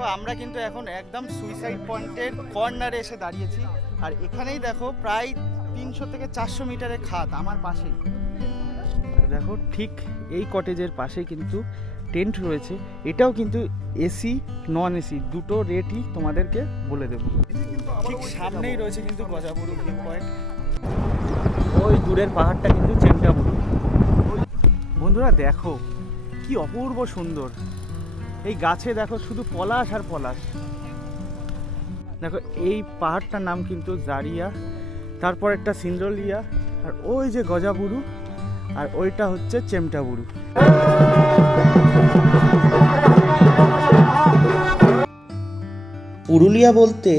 দেখো আমরা কিন্তু এখন একদম সুইসাইড পয়েন্টের কর্নারে এসে দাঁড়িয়েছি। আর এখানেই দেখো প্রায় তিনশো থেকে চারশো মিটারের খাত আমার পাশেই। দেখো ঠিক এই কটেজের পাশে কিন্তু টেন্ট রয়েছে। এটাও কিন্তু এসি নন এসি দুটো রেটই তোমাদেরকে বলে দেবো। ঠিক সামনেই রয়েছে কিন্তু গজাবুরু ভিউ পয়েন্ট ওই দূরের পাহাড়টা কিন্তু চেমটাবুরু বন্ধুরা দেখো কি অপূর্ব সুন্দর। এই গাছে দেখো শুধু পলাশ আর পলাশ। দেখো, এই পাহাড়টার নাম কিন্তু জারিয়া, তারপর একটা সিন্দ্রলিয়া আর ওই যে গজাবুরু, আর ওইটা হচ্ছে চেমটাবুরু। পুরুলিয়া বলতে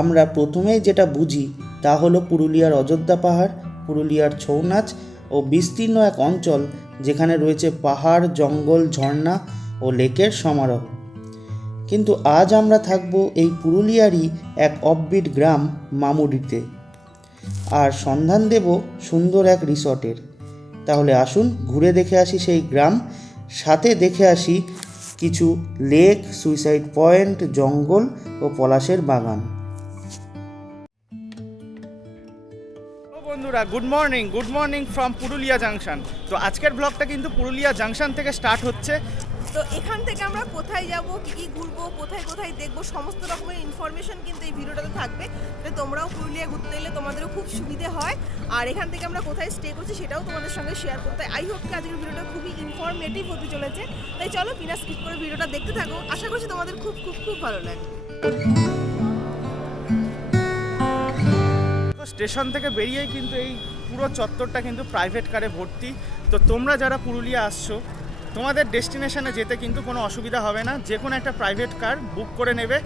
আমরা প্রথমেই যেটা বুঝি, তা হলো পুরুলিয়ার অযোধ্যা পাহাড়, পুরুলিয়ার ছৌ নাচ ও বিস্তীর্ণ এক অঞ্চল যেখানে রয়েছে পাহাড়, জঙ্গল, ঝর্ণা ও লেকের সমারোহ। কিন্তু আজ আমরা থাকব এই পুরুলিয়ারই এক অফবিট গ্রাম মামুডিতে। আর সন্ধান দেব সুন্দর এক রিসর্টের। তাহলে আসুন ঘুরে দেখে আসি সেই গ্রাম, সাথে দেখে আসি কিছু লেক, সুইসাইড পয়েন্ট, জঙ্গল ও পলাশের বাগান। বন্ধুরা, good morning good morning from Purulia junction. তো আজকের ব্লগটা কিন্তু পুরুলিয়া জাংশন থেকে স্টার্ট হচ্ছে। তো এখান থেকে আমরা কোথায় যাব, কি কি ঘুরবো, কোথায় কোথায় দেখব, সমস্ত রকমের ইনফরমেশন কিন্তু এই ভিডিওটাতে থাকবে। তো তোমরাও পুরুলিয়া ঘুরতে এলে তোমাদেরও খুব সুবিধে হয়। আর এখান থেকে আমরা কোথায় স্টে করছি সেটাও তোমাদের সঙ্গে শেয়ার করতে। আই হোপ কি আজকের ভিডিওটা খুবই ইনফরমেটিভ হতে চলেছে। তাই চলো বিনা স্কিপ করে ভিডিওটা দেখতে থাকো। আশা করছি তোমাদের খুব খুব খুব ভালো লাগবে। স্টেশন থেকে বেরিয়েই কিন্তু এই পুরো চত্বরটা কিন্তু প্রাইভেট কারে ভর্তি। তো তোমরা যারা পুরুলিয়া আসছো তোমাদের ডেস্টিনেশনে যেতে কিন্তু কোনো অসুবিধা হবে না। যে কোনো একটা প্রাইভেট কার বুক করে নেবে।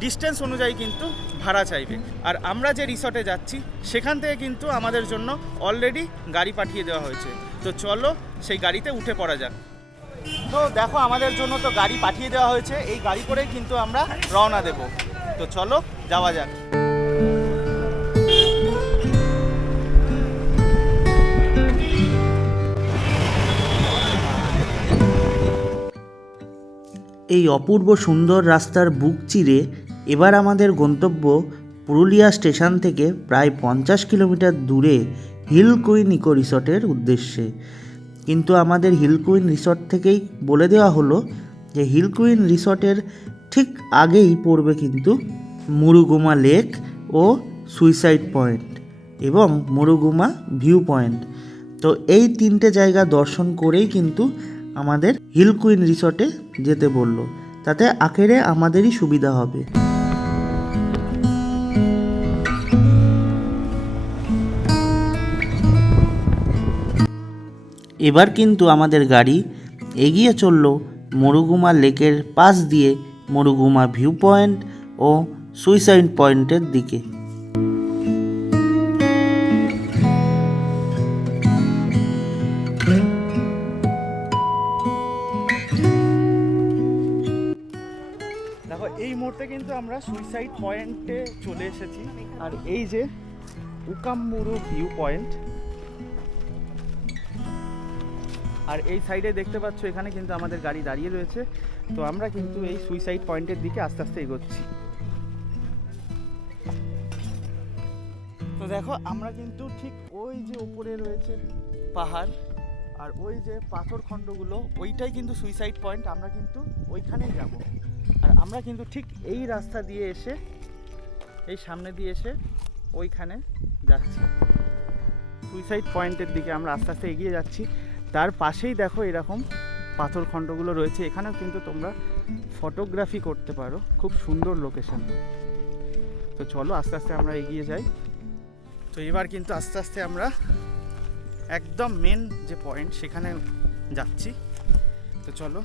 ডিস্টেন্স অনুযায়ী কিন্তু ভাড়া চাইবে। আর আমরা যে রিসর্টে যাচ্ছি, সেখান থেকে কিন্তু আমাদের জন্য অলরেডি গাড়ি পাঠিয়ে দেওয়া হয়েছে। তো চলো, সেই গাড়িতে উঠে পড়া যাক। তো দেখো, আমাদের জন্য তো গাড়ি পাঠিয়ে দেওয়া হয়েছে। এই গাড়ি করেই কিন্তু আমরা রওনা দেব। তো চলো, যাওয়া যাক। এই অপূর্ব সুন্দর রাস্তার বুক চিরে এবার আমাদের গন্তব্য পুরুলিয়া স্টেশন থেকে প্রায় পঞ্চাশ কিলোমিটার দূরে হিল কুইন ইকো রিসর্টের উদ্দেশ্যে। কিন্তু আমাদের হিল কুইন রিসর্ট থেকেই বলে দেওয়া হলো যে হিল কুইন রিসর্টের ঠিক আগেই পড়বে কিন্তু মুরুগুমা লেক ও সুইসাইড পয়েন্ট এবং মুরুগুমা ভিউ পয়েন্ট। তো এই তিনটে জায়গা দর্শন করেই কিন্তু আমাদের হিল কুইন রিসর্টে যেতে বলল। তাতে আখেরে আমাদেরই সুবিধা হবে। এবার কিন্তু আমাদের গাড়ি এগিয়ে চলল মরুগুমা লেকের পাশ দিয়ে মরুগুমা ভিউ পয়েন্ট ও সুইসাইড পয়েন্টের দিকে। কিন্তু আমরা সুইসাইড পয়েন্টে চলে এসেছি। আর এই যে উকাম্মুরু ভিউ পয়েন্ট আর এই সাইডে দেখতে পাচ্ছ, এখানে কিন্তু আমাদের গাড়ি দাঁড়িয়ে রয়েছে। তো আমরা কিন্তু এই সুইসাইড পয়েন্টের দিকে আস্তে আস্তে এগোচ্ছি। তো দেখো, আমরা কিন্তু ঠিক ওই যে উপরে রয়েছে পাহাড়, আর ওই যে পাথর খণ্ডগুলো ওইটাই কিন্তু সুইসাইড পয়েন্ট আমরা কিন্তু ওইখানেই যাব। আর আমরা কিন্তু ঠিক এই রাস্তা দিয়ে এসে, এই সামনে দিয়ে এসে ওইখানে যাচ্ছি। সুইসাইড পয়েন্টের দিকে আমরা আস্তে আস্তে এগিয়ে যাচ্ছি। তার পাশেই দেখো এরকম পাথর খণ্ডগুলো রয়েছে। এখানেও কিন্তু তোমরা ফটোগ্রাফি করতে পারো। খুব সুন্দর লোকেশন তো চলো আস্তে আস্তে আমরা এগিয়ে যাই। তো এবার কিন্তু আস্তে আস্তে আমরা একদম মেন যে পয়েন্ট সেখানে যাচ্ছি। তো চলো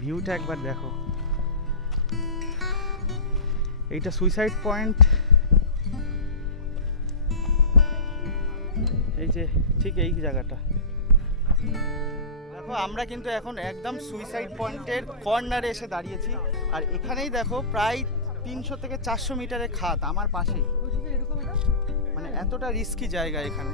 ভিউটা একবার দেখো এইটা সুইসাইড পয়েন্ট এই যে ঠিক এই জায়গাটা দেখো আমরা কিন্তু এখন একদম সুইসাইড পয়েন্টের কর্নারে এসে দাঁড়িয়েছি আর এখানেই দেখো প্রায় তিনশো থেকে চারশো মিটারের খাত আমার পাশেই মানে এতটা রিস্কি জায়গা এখানে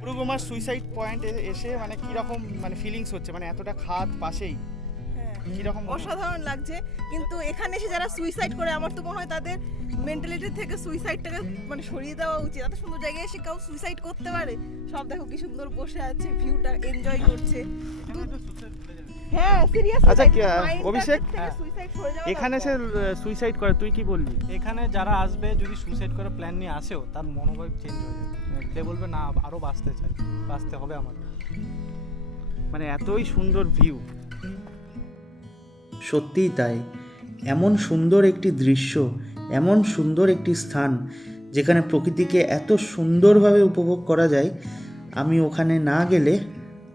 মুরুগুমার সুইসাইড পয়েন্টে এসে মানে কীরকম মানে ফিলিংস হচ্ছে? মানে এতটা খাত পাশেই। কীরকম মনে- অসাধারণ লাগছে। কিন্তু এখানে এসে যারা সুইসাইড করে আমার তো মনে হয় তাদের মেন্টালিটি থেকে সুইসাইডটাকে মানে সরিয়ে দেওয়া উচিত। এত সুন্দর জায়গায় এসে কেউ সুইসাইড করতে পারে? সব দেখো কি সুন্দর বসে আছে ভিউটা এনজয় করছে। হ্যাঁ সিরিয়াসলি আচ্ছা, অভিষেক? সুইসাইড যাওয়া এখানে সে সুইসাইড করে তুই কি বললি? এখানে যারা আসবে যদি সুসাইড করে প্ল্যান নিয়ে আসেও তার মনোভাব চেঞ্জ হয়ে যাবে। সে বলবে না আরও বাঁচতে চাই। বাঁচতে হবে আমাকে। মানে এতই সুন্দর ভিউ সত্যিই তাই। এমন সুন্দর একটি দৃশ্য এমন সুন্দর একটি স্থান যেখানে প্রকৃতিকে এত সুন্দরভাবে উপভোগ করা যায় আমি ওখানে না গেলে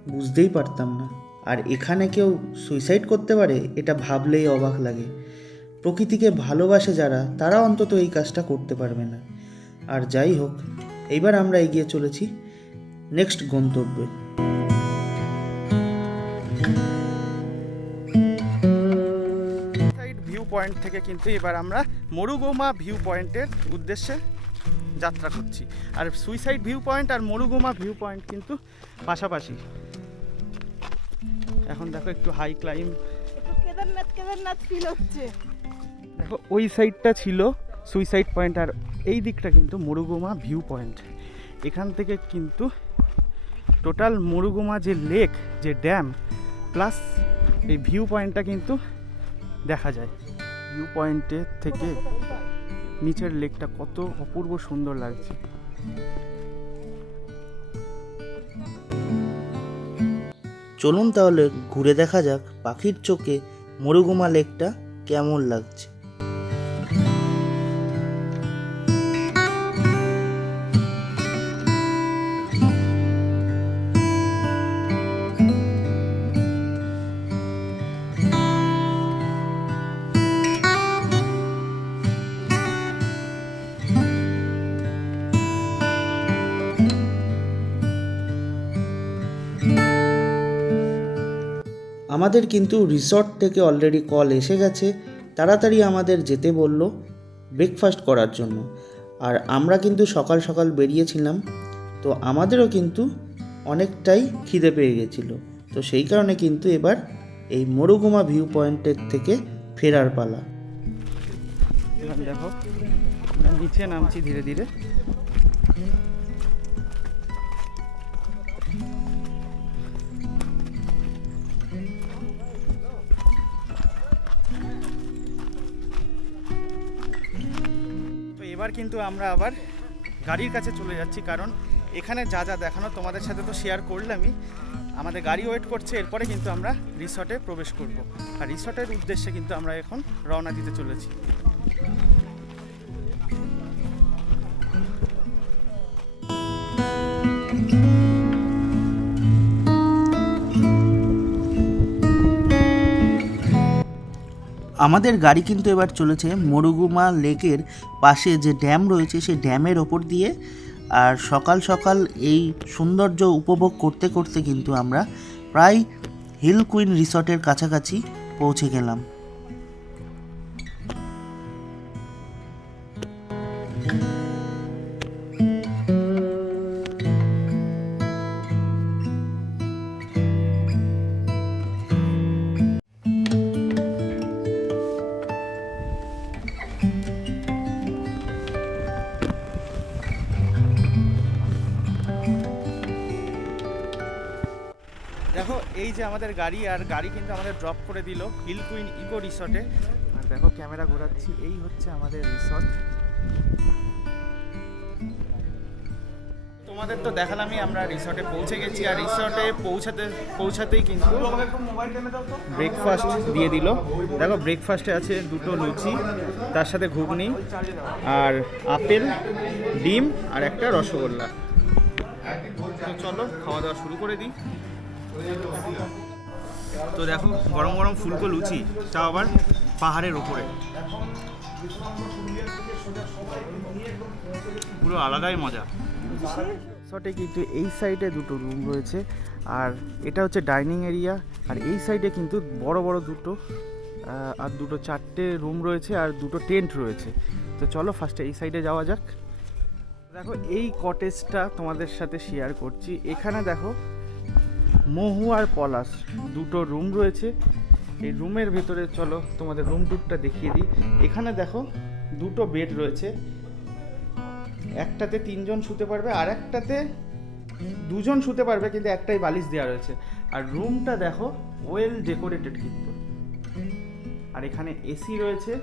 বুঝতেই পারতাম না। আর এখানে কেউ সুইসাইড করতে পারে, এটা ভাবলেই অবাক লাগে। প্রকৃতিকে ভালোবাসে যারা, তারা অন্তত এই কাজটা করতে পারবে না। আর যাই হোক এইবার আমরা এগিয়ে চলেছি নেক্সট গন্তব্যে। ভিউ পয়েন্ট থেকে কিন্তু এবার আমরা মরুগোমা ভিউ পয়েন্টের উদ্দেশ্যে যাত্রা করছি। আর সুইসাইড ভিউ পয়েন্ট আর মরুগোমা ভিউ পয়েন্ট কিন্তু পাশাপাশি। এখন দেখো একটু high climb Kedarnath Kedarnath feel হচ্ছে। দেখো ওই সাইডটা ছিল সুইসাইড পয়েন্ট আর এই দিকটা কিন্তু মরুগোমা ভিউ পয়েন্ট এখান থেকে কিন্তু টোটাল মরুগোমা যে লেক যে ড্যাম প্লাস এই ভিউ পয়েন্টটা কিন্তু দেখা যায়। ভিউ পয়েন্টের থেকে নিচের লেকটা কত অপূর্ব সুন্দর লাগছে। চলুন তাহলে ঘুরে দেখা যাক পাখির চোখে মরুগুমা লেকটা কেমন লাগছে। আমাদের কিন্তু রিসর্ট থেকে অলরেডি কল এসে গেছে। তাড়াতাড়ি আমাদের যেতে বলল ব্রেকফাস্ট করার জন্য। আর আমরা কিন্তু সকাল সকাল বেরিয়েছিলাম, তো আমাদেরও কিন্তু অনেকটাই খিদে পেয়ে গেছিল। তো সেই কারণে কিন্তু এবার এই মরুগুমা ভিউ পয়েন্টের থেকে ফেরার পালা। দেখো নিচে নামছি ধীরে ধীরে। এবার কিন্তু আমরা আবার গাড়ির কাছে চলে যাচ্ছি, কারণ এখানে যা যা দেখানো তোমাদের সাথে তো শেয়ার করলামই। আমাদের গাড়ি ওয়েট করছে, এরপরে কিন্তু আমরা রিসর্টে প্রবেশ করব। আর রিসর্টের উদ্দেশ্যে কিন্তু আমরা এখন রওনা দিতে চলেছি। আমাদের গাড়ি কিন্তু এবার চলেছে মরুগুমা লেকের পাশে যে ড্যাম রয়েছে, সেই ড্যামের ওপর দিয়ে। আর সকাল সকাল এই সৌন্দর্য উপভোগ করতে করতে কিন্তু আমরা প্রায় হিল কুইন রিসর্টের কাছাকাছি পৌঁছে গেলাম। যে আমাদের গাড়ি, আর গাড়ি কিন্তু আমাদের ড্রপ করে দিল হিল কুইন ইকো রিসর্টে আর দেখো, ক্যামেরা ঘোরাচ্ছি, এই হচ্ছে আমাদের রিসর্ট তোমাদের তো দেখালামই, আমরা রিসর্টে পৌঁছে গেছি, আর রিসর্টে পৌঁছাতে, পৌঁছাতেই কিন্তু ব্রেকফাস্ট দিয়ে দিল। দেখো ব্রেকফাস্টে আছে দুটো লুচি, তার সাথে ঘুগনি, আর আপেল, ডিম, আর একটা রসগোল্লা। তো চলো, খাওয়া দাওয়া শুরু করে দিই। তো দেখো, গরম গরম ফুলকো লুচি, তাও আবার পাহাড়ের ওপরে। পুরো আলাদাই মজা। রিসর্টে কিন্তু এই সাইডে দুটো রুম রয়েছে, আর এটা হচ্ছে ডাইনিং এরিয়া আর এই সাইডে কিন্তু বড় বড় দুটো আর দুটো চারটে রুম রয়েছে, আর দুটো টেন্ট রয়েছে। তো চলো ফার্স্টে এই সাইডে যাওয়া যাক। দেখো, এই কটেজটা তোমাদের সাথে শেয়ার করছি। এখানে দেখো মহু আর পলাশ, দুটো রুম রয়েছে। এই রুমের ভেতরে চলো, তোমাদের রুম টুরটা দেখিয়ে দিই। এখানে দেখো, দুটো বেড রয়েছে। একটাতে তিনজন শুতে পারবে, আর একটাতে দুজন শুতে পারবে, কিন্তু একটাই বালিশ দেওয়া রয়েছে। আর রুমটা দেখো ওয়েল ডেকোরেটেড কিন্তু। আর এখানে এসি রয়েছে।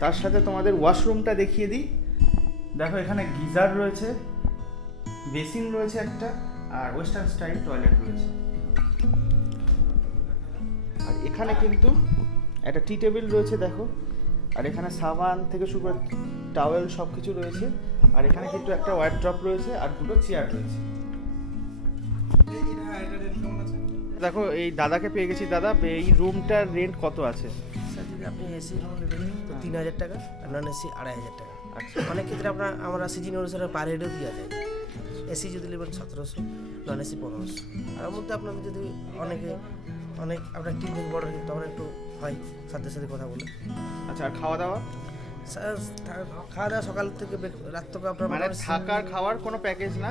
তার সাথে তোমাদের ওয়াশরুমটা দেখিয়ে দিই। দেখো, এখানে গিজার রয়েছে। বেসিন রয়েছে একটা আর ওয়েস্টার্ন স্টাইল টয়লেট রয়েছে। আর এখানে কিন্তু একটা টি টেবিল রয়েছে দেখো। আর এখানে সাবান থেকে শুরু করে টাওয়েল সব কিছু রয়েছে। আর এখানে কিন্তু একটা ওয়ার্ড্রপ রয়েছে আর দুটো চেয়ার রয়েছে। দেখো এই দাদাকে পেয়ে গেছি। দাদা এই রুমটার রেন্ট কত আছে? স্যার যদি আপনি এসি রুম নেবেন তো তিন হাজার টাকা আর নন এসি আড়াই হাজার টাকা। আচ্ছা। অনেক ক্ষেত্রে আপনার আমরা সিজন অনুসারে পার হেডও দেওয়া যায়। এসি যদি নেবেন সতেরোশো নন এসি পনেরোশো। তার মধ্যে আপনার যদি অনেকে অনেক আপনার টিম থেকে বড় তখন একটু হয় সাথে সাথে কথা বলে। আচ্ছা আর খাওয়া দাওয়া? খাওয়া দাওয়া সকাল থেকে রাত থেকে আপনার মানে থাকার খাওয়ার কোনো প্যাকেজ না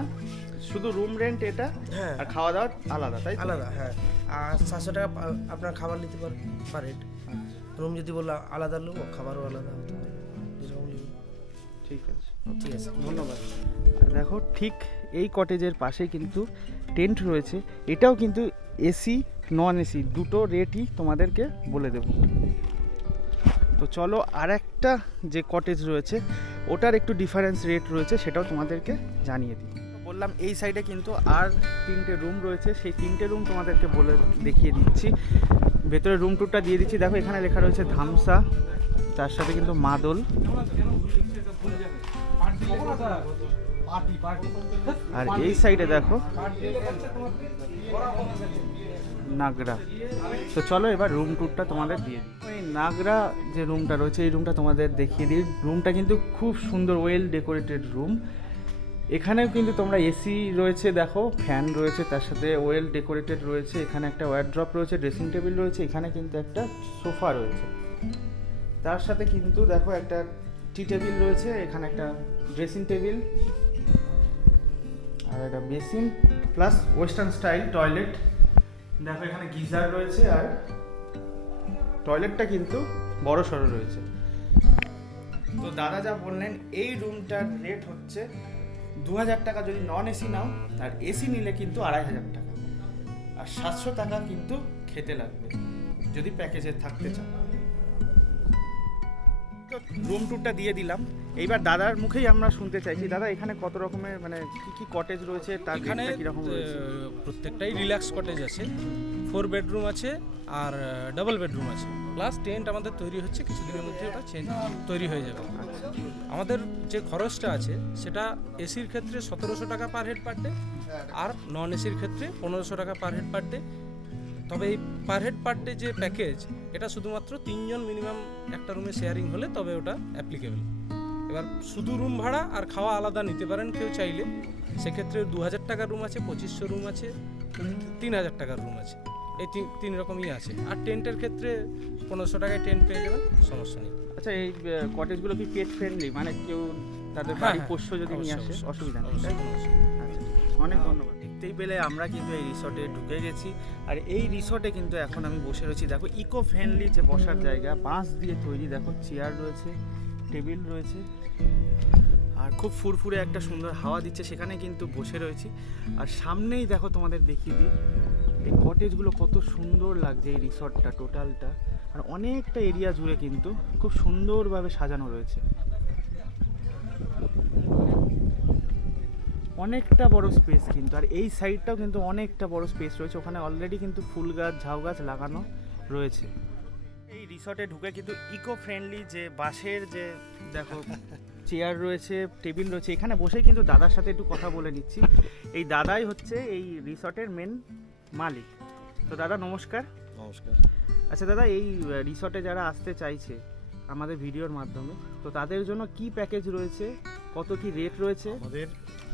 শুধু রুম রেন্ট এটা হ্যাঁ। আর খাওয়া দাওয়া আলাদা তাই আলাদা হ্যাঁ। আর সাতশো টাকা আপনার খাবার নিতে পারেন পার হেড রুম যদি বলল আলাদা নেব খাবারও আলাদা হতে পারে। ঠিক আছে। ঠিক আছে। ধন্যবাদ। দেখো ঠিক এই কটেজের পাশে কিন্তু টেন্ট রয়েছে। এটাও কিন্তু এসি নন এসি দুটো রেটই তোমাদেরকে বলে দেব। তো চলো আর একটা যে কটেজ রয়েছে, ওটার একটু ডিফারেন্স রেট রয়েছে, সেটাও তোমাদেরকে জানিয়ে দিই। বললাম, এই সাইডে কিন্তু আর তিনটে রুম রয়েছে, সেই তিনটে রুম তোমাদেরকে বলে দেখিয়ে দিচ্ছি। ভেতরে রুম টুরটা দিয়ে দিচ্ছি। দেখো, এখানে লেখা রয়েছে ধামসা, তার সাথে কিন্তু মাদল। আর এই সাইডে দেখো। নাগরা। তো চলো এবার রুম টুরটা তোমাদের দিয়ে দিই। এই নাগরা যে রুমটা রয়েছে, এই রুমটা তোমাদের দেখিয়ে দিই। রুমটা কিন্তু খুব সুন্দর ওয়েল ডেকোরেটেড রুম এখানেও কিন্তু তোমরা এসি রয়েছে, দেখো ফ্যান রয়েছে, তার সাথে ওয়েল ডেকোরেটেড রয়েছে। এখানে একটা ওয়ারড্রপ রয়েছে ড্রেসিং টেবিল রয়েছে, এখানে কিন্তু একটা সোফা রয়েছে। তার সাথে কিন্তু দেখো একটা টি টেবিল রয়েছে, এখানে একটা ড্রেসিং টেবিল আর একটা basin plus western style toilet. দেখো এখানে গিজার রয়েছে আর টয়লেটটা কিন্তু বড় সড়ো রয়েছে। তো দাদা যা বললেন, এই রুমটার রেট হচ্ছে দু হাজার টাকা। যদি নন এসি নাও আর এসি নিলে কিন্তু আড়াই হাজার টাকা। আর সাতশো টাকা কিন্তু খেতে লাগবে, যদি প্যাকেজে থাকতে চাও। তো রুম ট্যুরটা দিয়ে দিলাম। এইবার দাদার মুখেই আমরা শুনতে চাইছি। দাদা এখানে কত রকমের মানে কি কি কটেজ রয়েছে? তার এখানে কীরকম রয়েছে? প্রত্যেকটাই রিল্যাক্স কটেজ আছে। ফোর বেডরুম আছে আর ডাবল বেডরুম আছে। প্লাস টেন্ট আমাদের তৈরি হচ্ছে কিছুদিনের মধ্যে ওটা চেঞ্জ তৈরি হয়ে যাবে। আমাদের যে খরচটা আছে সেটা এসির ক্ষেত্রে সতেরোশো টাকা পার হেড পার ডে আর নন এসির ক্ষেত্রে পনেরোশো টাকা পার হেড পার ডে তবে এই পার হেড পার ডে যে প্যাকেজ এটা শুধুমাত্র তিনজন মিনিমাম একটা রুমে শেয়ারিং হলে তবে ওটা অ্যাপ্লিকেবল এবার শুধু রুম ভাড়া আর খাওয়া আলাদা নিতে পারেন কেউ চাইলে। সেক্ষেত্রে দু হাজার টাকার রুম আছে পঁচিশশো রুম আছে তিন হাজার টাকার রুম আছে। এই তিন তিন রকমই আছে। আর টেন্টের ক্ষেত্রে পনেরোশো টাকায় টেন্ট পেয়ে যাবেন সমস্যা নেই। আচ্ছা এই কটেজগুলো কি পেট ফ্রেন্ডলি মানে কেউ তাদের হ্যাঁ, বাড়ি হ্যাঁ, পোষ্য যদি নিয়ে আসে নেই অসুবিধা নেই। আচ্ছা অনেক ধন্যবাদ। দেখতেই পেলে আমরা কিন্তু এই রিসর্টে ঢুকে গেছি। আর এই রিসর্টে কিন্তু এখন আমি বসে রয়েছি। দেখো ইকো ফ্রেন্ডলি যে বসার জায়গা, বাঁশ দিয়ে তৈরি, দেখো চেয়ার রয়েছে টেবিল রয়েছে। আর খুব ফুরফুরে একটা সুন্দর হাওয়া দিচ্ছে, সেখানে কিন্তু বসে রয়েছি। আর সামনেই দেখো তোমাদের দেখিয়ে দিই, এই কটেজগুলো কত সুন্দর লাগছে এই রিসর্টটা টোটালটা আর অনেকটা এরিয়া জুড়ে কিন্তু খুব সুন্দরভাবে সাজানো রয়েছে। অনেকটা বড় স্পেস কিন্তু আর এই সাইডটাও কিন্তু অনেকটা বড় স্পেস রয়েছে। ওখানে অলরেডি কিন্তু ফুল গাছ ঝাউ গাছ লাগানো রয়েছে। এই রিসর্টে ঢুকে কিন্তু ইকো ফ্রেন্ডলি যে বাঁশের যে দেখো চেয়ার রয়েছে টেবিল রয়েছে এখানে বসেই কিন্তু দাদার সাথে একটু কথা বলে নিচ্ছি। এই দাদাই হচ্ছে এই রিসর্টের মেন মালিক। তো দাদা নমস্কার। নমস্কার। আচ্ছা দাদা এই রিসর্টে যারা আসতে চাইছে আমাদের ভিডিওর মাধ্যমে তো তাদের জন্য কি প্যাকেজ রয়েছে? কত কি রেট রয়েছে? আমাদের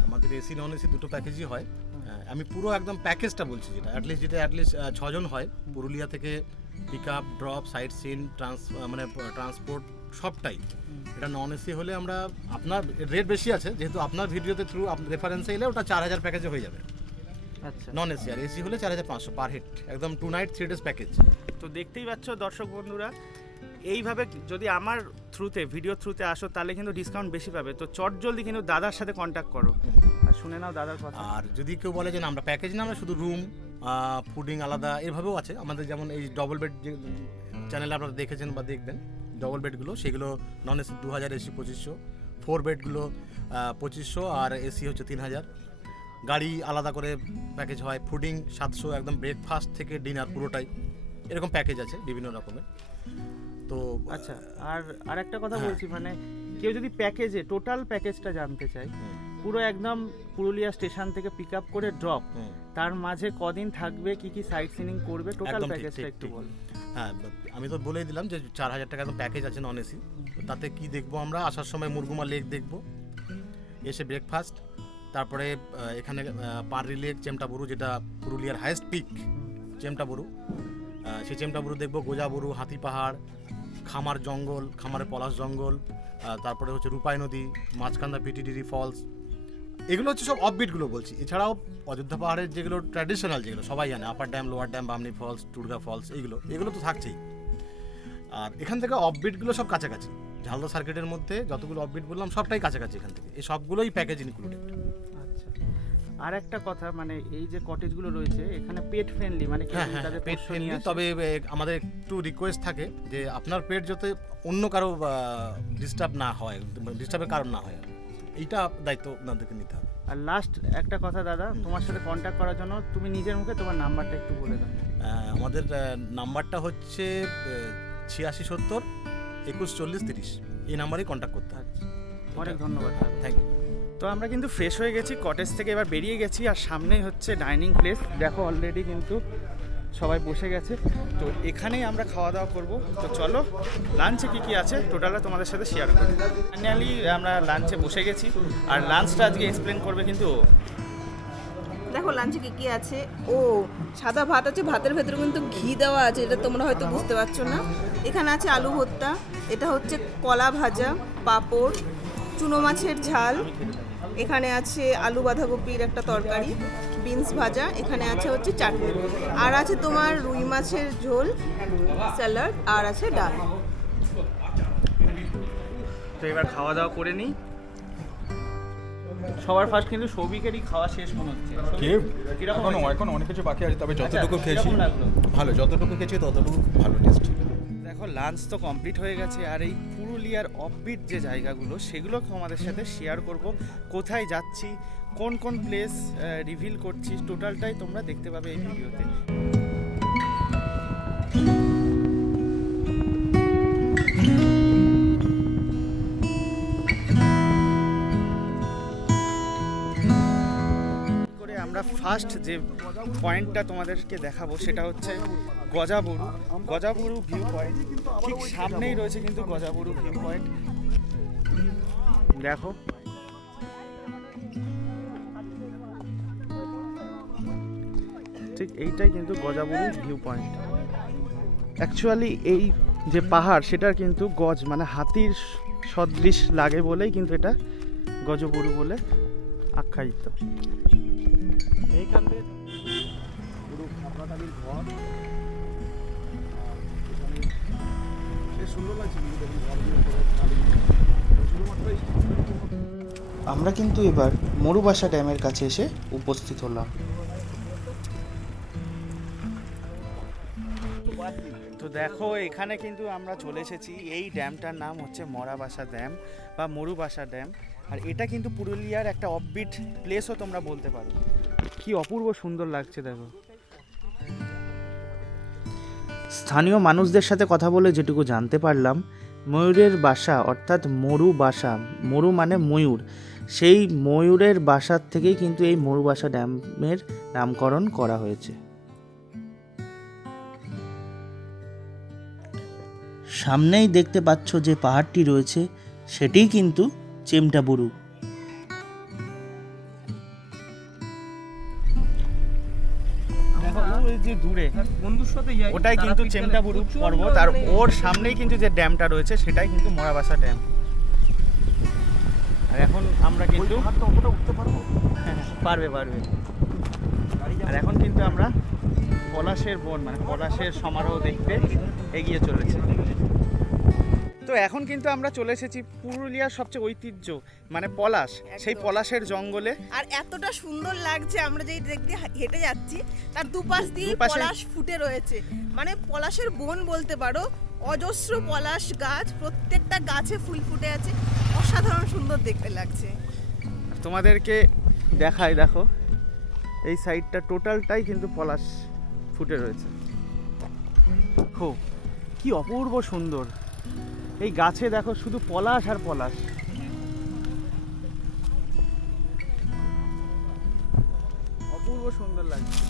আমাদের এসি নন এসি দুটো প্যাকেজই হয়। আমি পুরো একদম প্যাকেজটা বলছি যেটা অ্যাটলিস্ট যেটা অ্যাটলিস্ট ছজন হয়। পুরুলিয়া থেকে pick up drop sightseeing trans মানে ট্রান্সপোর্ট সবটাই। এটা নন এসি হলে আমরা আপনার রেট বেশি আছে যেহেতু আপনার ভিডিওতে থ্রু রেফারেন্সে এলে ওটা চার হাজার প্যাকেজে হয়ে যাবে। আচ্ছা। নন এসি আর এসি হলে চার হাজার পাঁচশো পার হেড একদম two night three days package তো দেখতেই পাচ্ছ দর্শক বন্ধুরা এইভাবে যদি আমার থ্রুতে ভিডিও থ্রুতে আসো, তাহলে কিন্তু ডিসকাউন্ট বেশি পাবে। তো চট জলদি কিন্তু দাদার সাথে কন্ট্যাক্ট করো। আর শুনে নাও দাদার কথা। আর যদি কেউ বলে যে না, আমরা প্যাকেজ না, আমরা শুধু রুম ফুডিং আলাদা, এভাবেও আছে। আমাদের যেমন এই ডবল বেড যে চ্যানেলে আপনারা দেখেছেন বা দেখবেন ডবল বেডগুলো সেগুলো নন এসি দু হাজার এসি পঁচিশশো ফোর বেডগুলো পঁচিশশো, আর এসি হচ্ছে তিন হাজার গাড়ি আলাদা করে প্যাকেজ হয় ফুডিং সাতশো, একদম ব্রেকফাস্ট থেকে ডিনার পুরোটাই। এরকম প্যাকেজ আছে বিভিন্ন রকমের। তো আচ্ছা আর আরেকটা কথা হ্যাঁ। বলছি মানে কেউ যদি প্যাকেজে টোটাল প্যাকেজটা জানতে চায় পুরো একদম পুরুলিয়া স্টেশন থেকে পিক আপ করে ড্রপ তার মাঝে কদিন থাকবে কি কি সাইট সিনিং করবে টোটাল প্যাকেজটা একটু। বল। হ্যাঁ আমি তো বলেই দিলাম যে চার হাজার টাকা একদম প্যাকেজ আছে নন এসি তাতে কি দেখব আমরা? আসার সময় মুরগুমা লেক দেখব এসে ব্রেকফাস্ট তারপরে এখানে পাররি লেক চেমটাবুরু যেটা পুরুলিয়ার হাইয়েস্ট পিক চেমটাবুরু সেই চেমটাবুরু দেখব গোজাবুরু হাতি পাহাড় খামার জঙ্গল খামারে পলাশ জঙ্গল তারপরে হচ্ছে রূপাই নদী মাঝখান্দা পিটিডিরি ফলস। এগুলো হচ্ছে সব অফবিটগুলো বলছি। এছাড়াও অযোধ্যা পাহাড়ের যেগুলো ট্র্যাডিশনাল যেগুলো সবাই জানে upper dam lower dam Bamni falls Turga falls এগুলো এগুলো তো থাকছেই। আর এখান থেকে অফবিটগুলো সব কাছাকাছি। ঝালদা সার্কিটের মধ্যে যতগুলো অফবিট বললাম সবটাই কাছাকাছি এখান থেকে। এই সবগুলোই প্যাকেজ ইনক্লুডেড আর একটা কথা মানে এই যে কটেজগুলো রয়েছে এখানে পেট ফ্রেন্ডলি মানে হ্যাঁ হ্যাঁ পেট ফ্রেন্ডলি তবে আমাদের একটু রিকোয়েস্ট থাকে যে আপনার পেট যাতে অন্য কারও ডিস্টার্ব না হয় ডিস্টার্বের কারণ না হয়। এইটা দায়িত্ব আপনাদেরকে নিতে হবে। আর লাস্ট একটা কথা দাদা তোমার সাথে কন্ট্যাক্ট করার জন্য তুমি নিজের মুখে তোমার নাম্বারটা একটু বলে দাও। আমাদের নাম্বারটা হচ্ছে ছিয়াশি সত্তর একুশ চল্লিশ তিরিশ। এই নাম্বারেই কন্ট্যাক্ট করতে হবে। আচ্ছা। অনেক ধন্যবাদ। থ্যাংক ইউ তো আমরা কিন্তু ফ্রেশ হয়ে গেছি কটেজ থেকে এবার বেরিয়ে গেছি আর সামনেই হচ্ছে ডাইনিং প্লেস দেখো অলরেডি কিন্তু সবাই বসে গেছে। তো এখানেই আমরা খাওয়া দাওয়া করব। তো চলো লাঞ্চে কী কী আছে? টোটালটা তোমাদের সাথে শেয়ার করি। ফাইনালি আমরা লাঞ্চে বসে গেছি। আর লাঞ্চটা আজকে এক্সপ্লেন করবে কিন্তু দেখো লাঞ্চে কি কি আছে? ও, সাদা ভাত আছে, ভাতের ভেতরে কিন্তু ঘি দেওয়া আছে, এটা তোমরা হয়তো বুঝতে পারছ না। এখানে আছে আলু ভর্তা, এটা হচ্ছে কলা ভাজা, পাঁপড়, চুনো মাছের ঝাল এখানে আছে আলু বাঁধাকপির একটা তরকারি বিনস ভাজা এখানে আছে হচ্ছে চাটনি। আর আছে তোমার রুই মাছের ঝোল স্যালাড আর আছে ডাল। তো এবার খাওয়া দাওয়া করে নিই। সবার ফার্স্ট কিন্তু সৌভিকেরই খাওয়া শেষ মনে হচ্ছে। কে? কীরকম এখন অনেক কিছু বাকি আছে তবে আচ্ছা, যতটুকু খেয়েছি। ভালো যতটুকু খেয়েছি ততটুকু ভালো টেস্ট দেখো লাঞ্চ তো কমপ্লিট হয়ে গেছে আর এই পুরুলিয়ার অফবিট যে জায়গাগুলো সেগুলো তোমাদের সাথে শেয়ার করব। কোথায় যাচ্ছি, কোন কোন প্লেস রিভিল করছি টোটালটাই তোমরা দেখতে পাবে এই ভিডিওতে আমরা ফার্স্ট যে পয়েন্টটা তোমাদেরকে দেখাবো সেটা হচ্ছে গজাবরু। গজাবরু ভিউ পয়েন্ট ঠিক সামনেই রয়েছে কিন্তু গজাবরু ভিউ পয়েন্ট দেখো। ঠিক এইটাই কিন্তু গজাবরু ভিউ পয়েন্ট অ্যাকচুয়ালি এই যে পাহাড়, সেটার কিন্তু গজ মানে হাতির সদৃশ লাগে বলেই কিন্তু এটা গজবরু বলে আখ্যায়িত। এইখান থেকে পুরো ঘর। বেশ সুন্দর লাগছে। শুধুমাত্র আমরা কিন্তু এবার মরুবাসা ড্যামের কাছে এসে উপস্থিত হলাম। তো দেখো এখানে কিন্তু আমরা চলে এসেছি। এই ড্যামটার নাম হচ্ছে মরাবাসা ড্যাম বা মরুবাসা ড্যাম। আর এটা কিন্তু পুরুলিয়ার একটা অফবিট প্লেসও তোমরা বলতে পারো। কি অপূর্ব সুন্দর লাগছে, দেখো। স্থানীয় মানুষদের সাথে কথা বলে যেটুকু জানতে পারলাম, ময়ূরের বাসা, অর্থাৎ মরু বাসা, মরু মানে ময়ূর। সেই ময়ূরের বাসার থেকেই কিন্তু এই মরুবাসা ড্যামের নামকরণ করা হয়েছে। সামনেই দেখতে পাচ্ছ যে পাহাড়টি রয়েছে, সেটিই কিন্তু চেমটাবুরু। দেখো দূরে। বন্ধুর সাথে যাই। ওটাই কিন্তু চেমটাবুরু পর্বত। আর ওর সামনেই কিন্তু যে ড্যামটা রয়েছে সেটাই কিন্তু মোরাবাসা ড্যাম। আর এখন আমরা কিন্তু হ্যাঁ, পারবে পারবে। আর এখন কিন্তু আমরা পলাশের বন মানে পলাশের সমারোহ দেখতে এগিয়ে চলেছি। তো এখন কিন্তু আমরা চলে এসেছি পুরুলিয়ার সবচেয়ে ঐতিহ্য মানে পলাশ। সেই পলাশের জঙ্গলে। আর এতটা সুন্দর লাগছে আমরা যেই দিক দিয়ে হেঁটে যাচ্ছি তার দুপাশ দিয়ে পলাশ ফুটে রয়েছে। মানে পলাশের বন বলতে পারো অজস্র পলাশ গাছ প্রত্যেকটা গাছে ফুল ফুটে আছে অসাধারণ সুন্দর দেখতে লাগছে। তোমাদেরকে দেখায় দেখো এই সাইডটা টোটালটাই কিন্তু পলাশ ফুটে রয়েছে। হো কি অপূর্ব সুন্দর। এই গাছে দেখো শুধু পলাশ আর পলাশ। অপূর্ব সুন্দর লাগছে।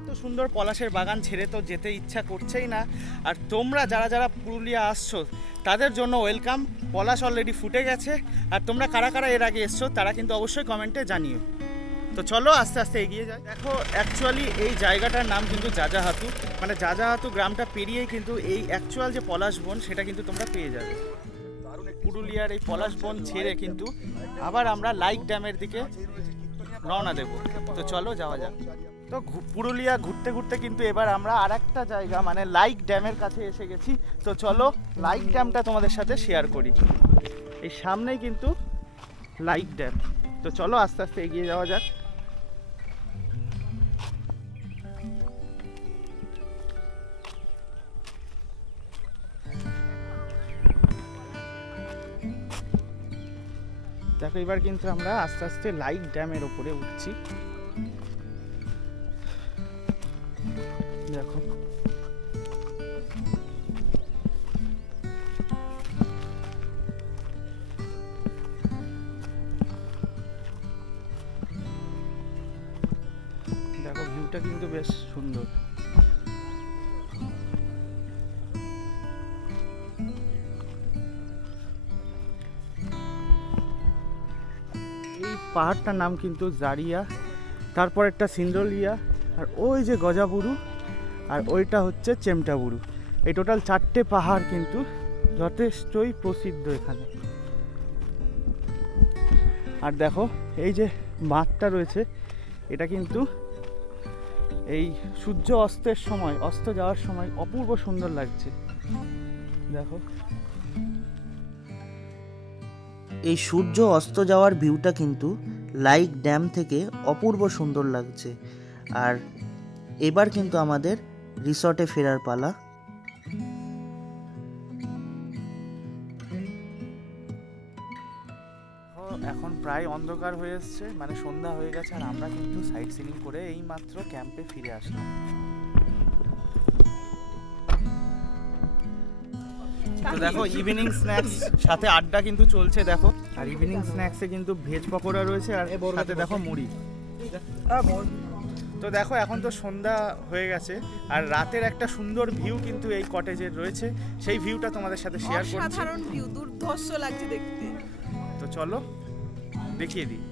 এত সুন্দর পলাশের বাগান ছেড়ে তো যেতে ইচ্ছা করছেই না। আর তোমরা যারা যারা পুরুলিয়া আসছো তাদের জন্য ওয়েলকাম। পলাশ অলরেডি ফুটে গেছে। আর তোমরা কারা কারা এর আগে এসছো তারা কিন্তু অবশ্যই কমেন্টে জানিও। তো চলো আস্তে আস্তে এগিয়ে যাই। দেখো অ্যাকচুয়ালি এই জায়গাটার নাম কিন্তু যাজাহাতু মানে যাজাহাতু গ্রামটা পেরিয়েই কিন্তু এই অ্যাকচুয়াল যে পলাশ বন, সেটা কিন্তু তোমরা পেয়ে যাবে। পুরুলিয়ার এই পলাশ বন ছেড়ে কিন্তু আবার আমরা লাইক ড্যামের দিকে রওনা দেব। তো চলো যাওয়া যাক। তো পুরুলিয়া ঘুরতে ঘুরতে কিন্তু এবার আমরা আর একটা জায়গা মানে লাইক ড্যামের কাছে এসে গেছি। তো চলো লাইক ড্যামটা তোমাদের সাথে শেয়ার করি। এই সামনেই কিন্তু লাইক ড্যাম। তো চলো আস্তে আস্তে এগিয়ে যাওয়া যাক। দেখো এবার কিন্তু আমরা আস্তে আস্তে লাইট ড্যামের ওপরে উঠছি। পাহাড়টার নাম কিন্তু জারিয়া, তারপর একটা সিন্ডলিয়া, আর ওই যে গজাবুরু, আর ওইটা হচ্ছে চেমটাবুরু। এই টোটাল চারটে পাহাড় কিন্তু যথেষ্টই প্রসিদ্ধ এখানে। আর দেখো, এই যে মাঠটা রয়েছে, এটা কিন্তু এই সূর্য অস্তের সময়, অস্ত যাওয়ার সময় অপূর্ব সুন্দর লাগছে। দেখো। এই সূর্য অস্ত যাওয়ার ভিউটা কিন্তু লাইক ড্যাম থেকে অপূর্ব সুন্দর লাগছে। আর এবার কিন্তু আমাদের রিসর্টে ফেরার পালা। এখন প্রায় অন্ধকার হয়ে এসছে মানে সন্ধ্যা হয়ে গেছে, আর আমরা কিন্তু সাইট সিনিং করে এই মাত্র ক্যাম্পে ফিরে আসলাম। দেখো ইভিনিং স্ন্যাক্স সাথে আড্ডা কিন্তু চলছে, দেখো। আর ইভিনিং স্ন্যাক্সে কিন্তু ভেজ পকোড়া রয়েছে আর সাথে দেখো মুড়ি। তো দেখো এখন তো সন্ধ্যা হয়ে গেছে আর রাতের একটা সুন্দর ভিউ কিন্তু এই কটেজের রয়েছে। সেই ভিউটা তোমাদের সাথে শেয়ার করছি। অসাধারণ ভিউ দুর্ধর্ষ লাগছে দেখতে। তো চলো দেখিয়ে দিই।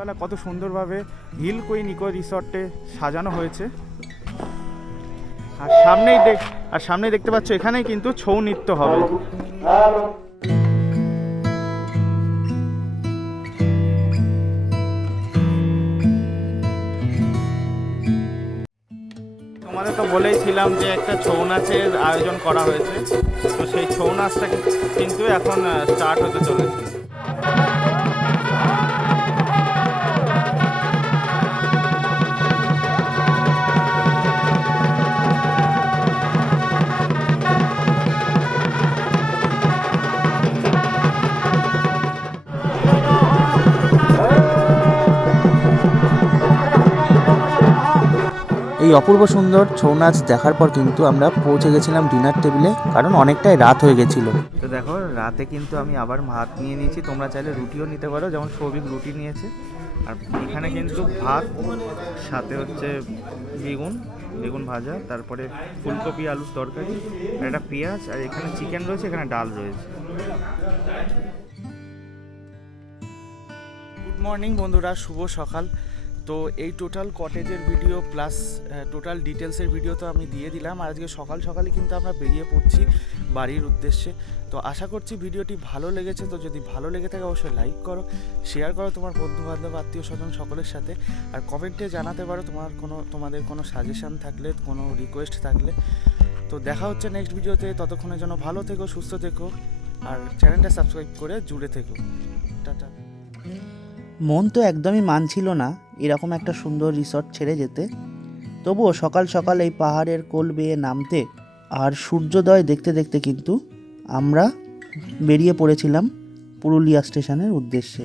সন্ধ্যেবেলা কত সুন্দরভাবে হিল কুইন ইকো রিসর্টে সাজানো হয়েছে। আর সামনেই দেখ, আর সামনেই দেখতে পাচ্ছ, এখানেই কিন্তু ছৌ নৃত্য হবে। তোমাদের তো বলেইছিলাম যে একটা ছৌ নাচের আয়োজন করা হয়েছে। তো সেই ছৌ নাচটা কিন্তু এখন স্টার্ট হতে চলেছে। এই অপূর্ব সুন্দর ছৌ নাচ দেখার পর কিন্তু আমরা পৌঁছে গেছিলাম ডিনার টেবিলে কারণ অনেকটাই রাত হয়ে গেছিল। তো দেখো রাতে কিন্তু আমি আবার ভাত নিয়ে নিয়েছি তোমরা চাইলে রুটিও নিতে পারো যেমন সৌভিক রুটি নিয়েছে। আর এখানে কিন্তু ভাত সাথে হচ্ছে বেগুন বেগুন ভাজা তারপরে ফুলকপি আলুর তরকারি আর একটা পেঁয়াজ আর এখানে চিকেন রয়েছে এখানে ডাল রয়েছে। গুড মর্নিং বন্ধুরা শুভ সকাল। তো এই টোটাল কটেজের ভিডিও প্লাস টোটাল ডিটেলসের ভিডিও তো আমি দিয়ে দিলাম। আর আজকে সকাল সকালই কিন্তু আমরা বেরিয়ে পড়ছি বাড়ির উদ্দেশ্যে। তো আশা করছি ভিডিওটি ভালো লেগেছে। তো যদি ভালো লেগে থাকে, অবশ্যই লাইক করো শেয়ার করো তোমার বন্ধু বান্ধব আত্মীয় স্বজন সকলের সাথে। আর কমেন্টে জানাতে পারো তোমার কোনো, তোমাদের কোনো সাজেশন থাকলে, কোনো রিকোয়েস্ট থাকলে। তো দেখা হচ্ছে নেক্সট ভিডিওতে ততক্ষণের জন্য ভালো থেকো, সুস্থ থেকো। আর চ্যানেলটা সাবস্ক্রাইব করে জুড়ে থেকো। টাটা। মন তো একদমই মানছিল না এরকম একটা সুন্দর রিসর্ট ছেড়ে যেতে। তবুও সকাল সকাল এই পাহাড়ের কোল বেয়ে নামতে আর সূর্যোদয় দেখতে দেখতে কিন্তু আমরা বেরিয়ে পড়েছিলাম পুরুলিয়া স্টেশনের উদ্দেশ্যে।